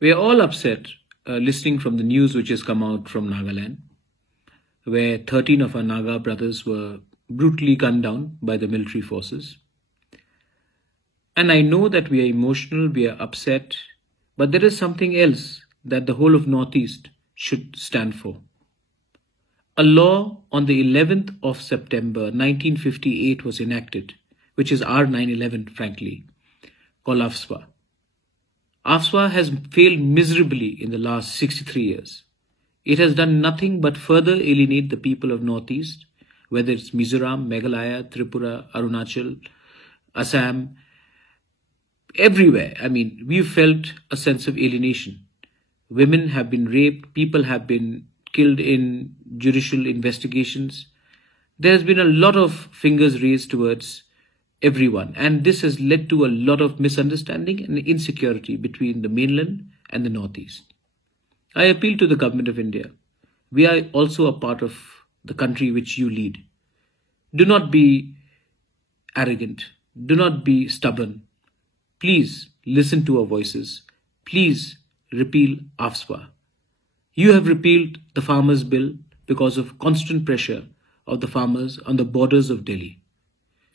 We are all upset listening from the news which has come out from Nagaland, where 13 of our Naga brothers were brutally gunned down by the military forces. And I know that we are emotional, we are upset, but there is something else that the whole of Northeast should stand for. A law on the 11th of September 1958 was enacted, which is our 9/11, frankly, called AFSPA. AFSPA has failed miserably in the last 63 years. It has done nothing but further alienate the people of Northeast, whether it's Mizoram, Meghalaya, Tripura, Arunachal, Assam, everywhere. I mean, we've felt a sense of alienation. Women have been raped, people have been killed in judicial investigations. There has been a lot of fingers raised towards everyone, and this has led to a lot of misunderstanding and insecurity between the mainland and the Northeast. I appeal to the Government of India. We are also a part of the country which you lead. Do not be arrogant. Do not be stubborn. Please listen to our voices. Please repeal AFSPA. You have repealed the Farmers' Bill because of constant pressure of the farmers on the borders of Delhi.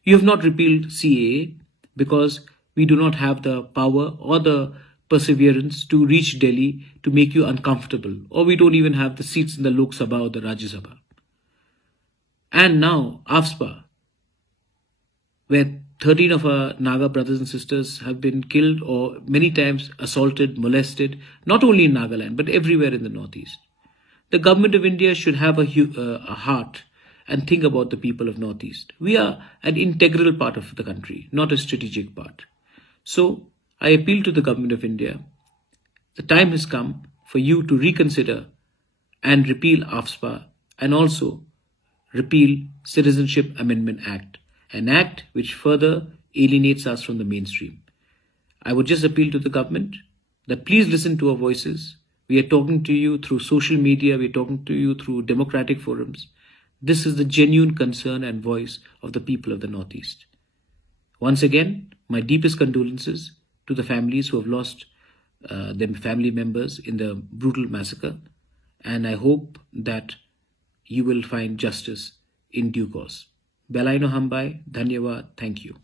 You have not repealed CAA because we do not have the power or the perseverance to reach Delhi to make you uncomfortable, or we don't even have the seats in the Lok Sabha or the Rajya Sabha. And now, AFSPA, where 13 of our Naga brothers and sisters have been killed or many times assaulted, molested, not only in Nagaland, but everywhere in the Northeast. The Government of India should have a heart and think about the people of Northeast. We are an integral part of the country, not a strategic part. So, I appeal to the Government of India. The time has come for you to reconsider and repeal AFSPA and also repeal Citizenship Amendment Act, an act which further alienates us from the mainstream. I would just appeal to the government that please listen to our voices. We are talking to you through social media, we are talking to you through democratic forums. This is the genuine concern and voice of the people of the Northeast. Once again, my deepest condolences to the families who have lost their family members in the brutal massacre, and I hope that you will find justice in due course. Belaino Hambai, Dhanyawad, thank you.